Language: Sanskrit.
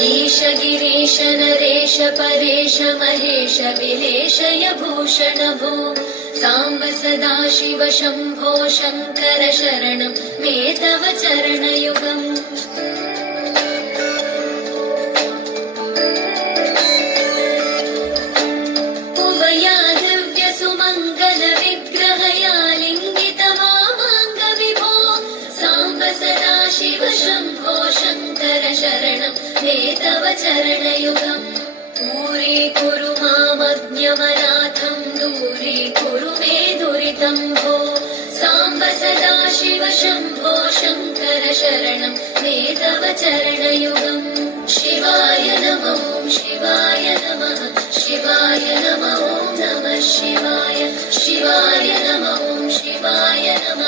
ईश गिरीश नरेश परेश महेश विलेशय भूषण भो साम्ब सदा शिव शम्भो शङ्कर शरणं मे तव चरणयुगम् उभया दिव्य सुमङ्गल विग्रहया लिङ्गित वामाङ्ग विभो साम्ब सदा शिव शम्भो शङ्कर शरणं मे तव चरणयुगम् दूरीकुरु मामज्ञमनाथं दूरीकुरु मे दुरितं भो साम्ब सदा शिव शम्भो शङ्कर शरणं मे तव चरणयुगम् शिवाय नमो शिवाय नमः शिवाय नमो नमः शिवाय शिवाय नमो शिवाय नमः।